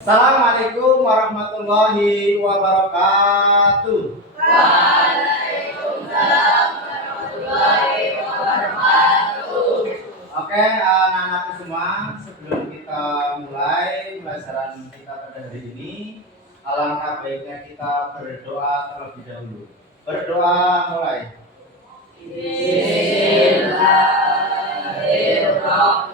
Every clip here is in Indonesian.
Assalamualaikum warahmatullahi wabarakatuh. Waalaikumsalam warahmatullahi wabarakatuh. Oke, anak-anakku semua, sebelum kita mulai pelajaran kita pada hari ini, alangkah baiknya kita berdoa terlebih dahulu. Berdoa mulai. Bismillahirrahmanirrahim.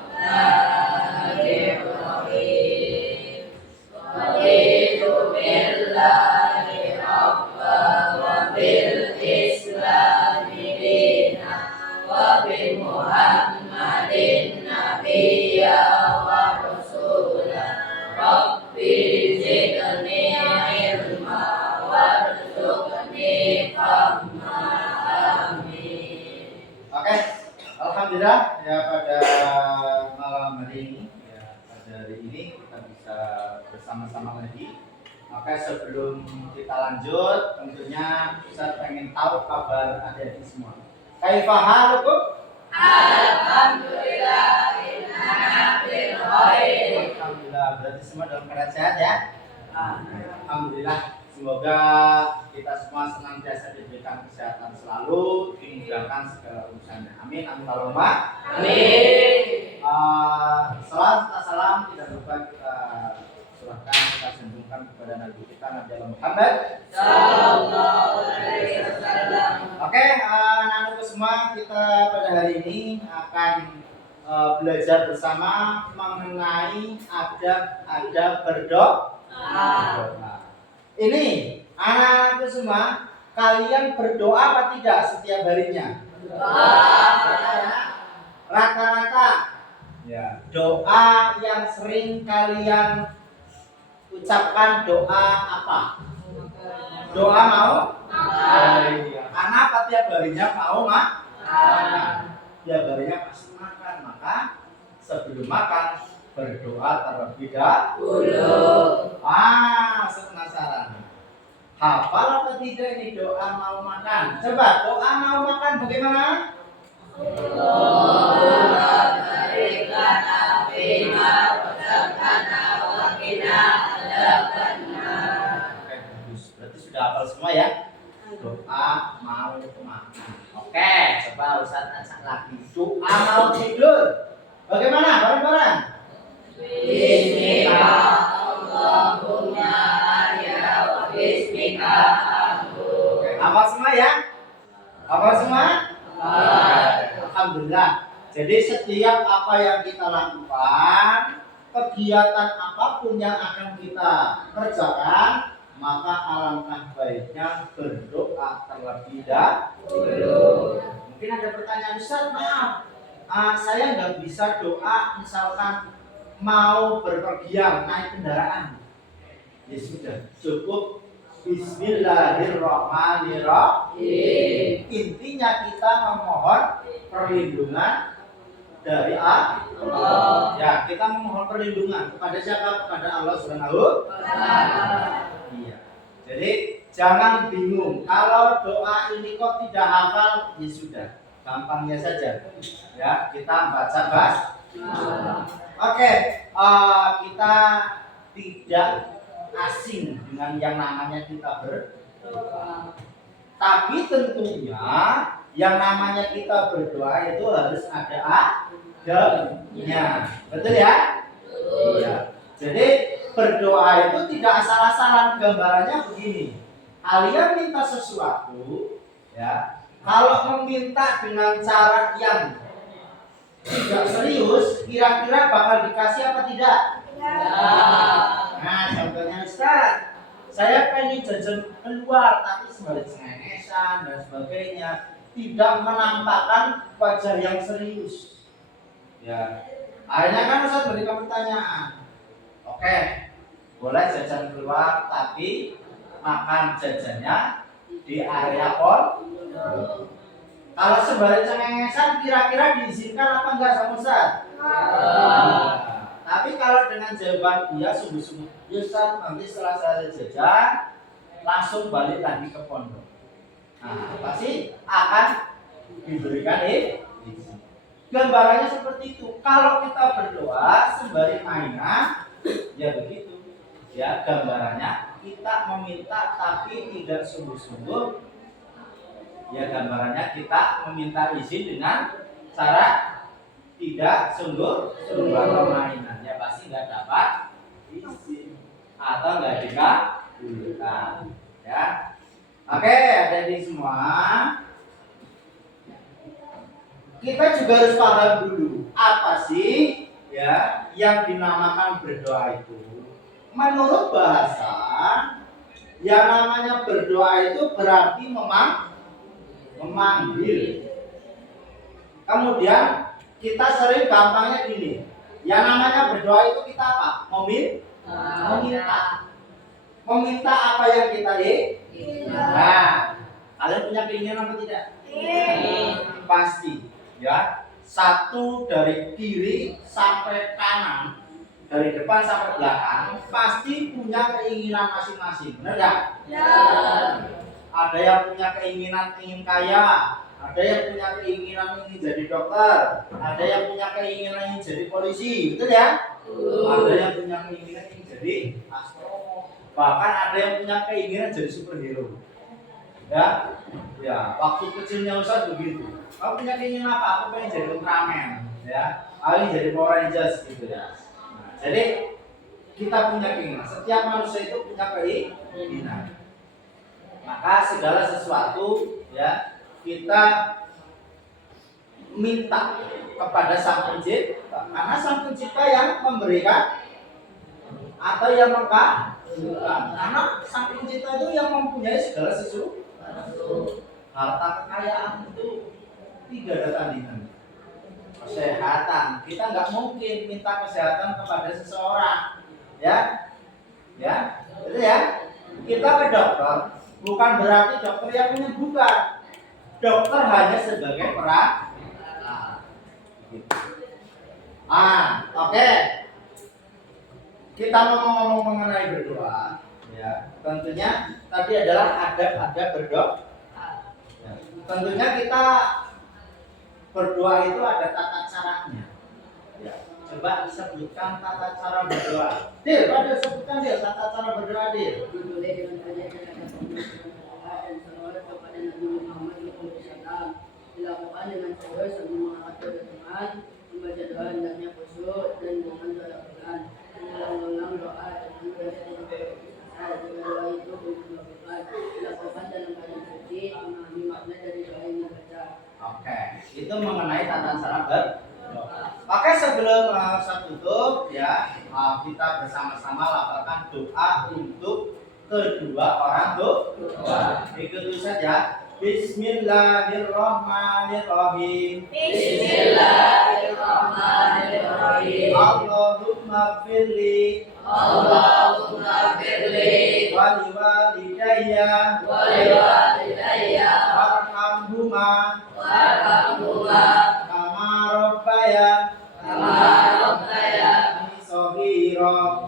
Raditu billahi rabban wa bil islami dinan wa bi Muhammadin nabiyya wa rasulan. Rabbi zidni ilma warzuqni fahma. Amin. Oke, alhamdulillah ya pada malam hari ini ya pada hari ini kita bisa bersama-sama lagi. Maka sebelum kita lanjut, tentunya saya pengen tahu kabar adik-adik semua. Kaifa halukum? Alhamdulillah inna bil khair. Alhamdulillah, berarti semua dalam keadaan sehat ya? Alhamdulillah, semoga kita semua senantiasa diberikan kesehatan selalu, dimudahkan segala urusannya. Amin, amin Allahumma. Amin. Salam, salam tidak lupa kita serahkan, kita sambungkan kepada Nabi kita Nabi Muhammad Sallallahu alaihi wasallam. Oke, anak-anakku semua, kita pada hari ini akan belajar bersama mengenai adab berdoa. Ini anak-anakku semua, kalian berdoa apa tidak setiap harinya? Rata-rata ya, doa yang sering kalian ucapkan doa apa? Doa mau? Karena apa tiap harinya mau makan? Tiap harinya pasti makan, maka sebelum makan berdoa terlebih dahulu. Saya penasaran. Hafal apa tidak ini doa mau makan? Coba doa mau makan bagaimana? Allahumma barik lana fima razaqtana wa qina adzabannar. Oke, bagus. Berarti sudah hafal semua ya? Doa mau makan. Oke, coba Ustaz ajak lagi. Doa mau tidur. Bagaimana? Bareng-bareng. Bismika Allahumma ahya wa bismika amut. Hafal semua ya? Hafal semua? Alhamdulillah. Jadi setiap apa yang kita lakukan, kegiatan apapun yang akan kita kerjakan, maka alangkah baiknya berdoa terlebih dahulu. Mungkin ada pertanyaan, Ustaz, maaf, saya nggak bisa doa misalkan mau berpergian naik kendaraan. Ya sudah, cukup Bismillahirrahmanirrahim. Intinya kita memohon perlindungan dari Allah. Ya, kita memohon perlindungan kepada siapa? Kepada Allah Subhanahu wa Ta'ala. Iya. Jadi jangan bingung. Kalau doa ini kok tidak hafal, ya sudah, gampangnya saja. Ya, kita baca Oke, kita tidak asing dengan yang namanya kita berdoa. Tapi tentunya yang namanya kita berdoa itu harus ada adabnya. Betul ya? Iya. Jadi berdoa itu tidak asal-asalan. Gambarannya begini. Kalian minta sesuatu, ya. Kalau meminta dengan cara yang tidak serius, kira-kira bakal dikasih apa tidak? Nah, contohnya Ustaz, saya pengen jajan keluar tapi sembari cengengesan dan sebagainya, tidak menampakkan wajah yang serius. Ya, akhirnya kan Ustaz berikan pertanyaan. Oke, boleh jajan keluar tapi makan jajannya di area pondok. Kalau sembari cengengesan kira-kira diizinkan apa enggak sama Ustaz? Tapi kalau dengan jawaban iya sungguh-sungguh, ya Ustaz, nanti setelah saya jajan langsung balik lagi ke pondok. Nah, pasti akan diberikan izin. Gambarannya seperti itu. Kalau kita berdoa sembari mainan, ya begitu. ya gambarannya kita meminta tapi tidak sungguh-sungguh. Ya gambarannya kita meminta izin dengan cara tidak sungguh-sungguh atau mainan, ya pasti nggak dapat izin atau nggak dikabulkan. Ya, oke, adik-adik semua, kita juga harus paham dulu apa sih ya yang dinamakan berdoa itu. Menurut bahasa, yang namanya berdoa itu berarti memanggil. Kemudian kita sering gampangnya gini, yang namanya berdoa itu kita apa? Meminta. Meminta apa yang kita ingin. Nah, kalian punya keinginan atau tidak? Pasti, ya. Satu dari kiri sampai kanan, dari depan sampai belakang, pasti punya keinginan masing-masing. Benar nggak? Ya. Ada yang punya keinginan ingin kaya, ada yang punya keinginan ingin jadi dokter, ada yang punya keinginan ingin jadi polisi, betul ya? Ada yang punya keinginan ingin jadi astronot, bahkan ada yang punya keinginan jadi superhero. Ya, ya. Waktu kecilnya Ustaz begitu. Kamu punya keinginan apa? Aku pengen jadi Ultraman, ya. Aku ingin jadi Power Rangers, gitu ya. Nah, jadi kita punya keinginan. Setiap manusia itu punya keinginan. Maka segala sesuatu ya kita minta kepada Sang Pencipta, karena Sang Pencipta yang memberikan atau yang mengabulkan. Karena Sang Pencipta itu yang mempunyai segala sesuatu. Harta kekayaan itu tidak ada tandingan. Kesehatan, kita nggak mungkin minta kesehatan kepada seseorang, ya, ya, itu ya. Kita ke dokter. Bukan berarti dokter yang menyembuhkan. Dokter hanya sebagai peran. Oke. Kita mau ngomong mengenai berdoa. Ya, tentunya tadi adalah adab-adab berdoa. Ya, tentunya kita berdoa itu ada tata caranya. Ya, coba sebutkan tata cara berdoa. Dil, pada sebutkan Dil tata cara berdoa Dil. Dimulai dengan banyaknya dan salawat kepada Nabi Muhammad SAW. Dilakukan dengan cara sambil mengangkat kedua tangan, membaca doa hendaknya khusyuk dan dengan doa mengulang-ulang doa dengan berdoa jika doa itu belum dilakukan dalam keadaan suci, memahami makna dari doa yang dibaca. Oke, itu mengenai tata cara berdoa. Oke, sebelum saya tutup ya, kita bersama-sama lafalkan doa untuk kedua orang doa. Ikuti saja. Bismillahirrahmanirrahim. Bismillahirrahmanirrahim. Allahumma firli Allahumma firli wali walidayya warhamhuma warhamhuma kama rabbaya shaghira.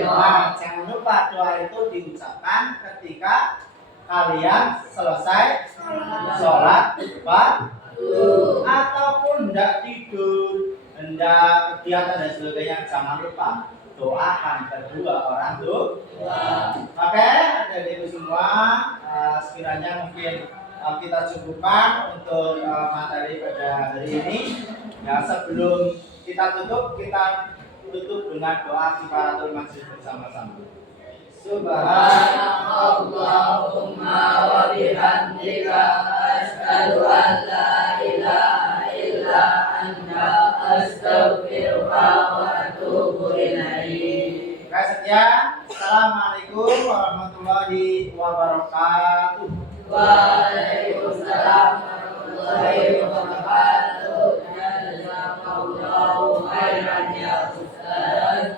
Nah, jangan lupa doa itu diucapkan ketika kalian selesai sholat ataupun hendak tidur, hendak kegiatan dan sebagainya. Jangan lupa doakan kedua orang tua. Oke, adik-adik semua, sekiranya mungkin kita cukupkan untuk materi pada hari ini. Ya, sebelum kita tutup dengan doa kifaratul majlis bersama-sama. Subhanallahumma wa bihamdika asyhadu an la ilaha illa anta astaghfiruka wa atubu ilaik. Sekian. Assalamualaikum warahmatullahi wabarakatuh. Waalaikumsalam.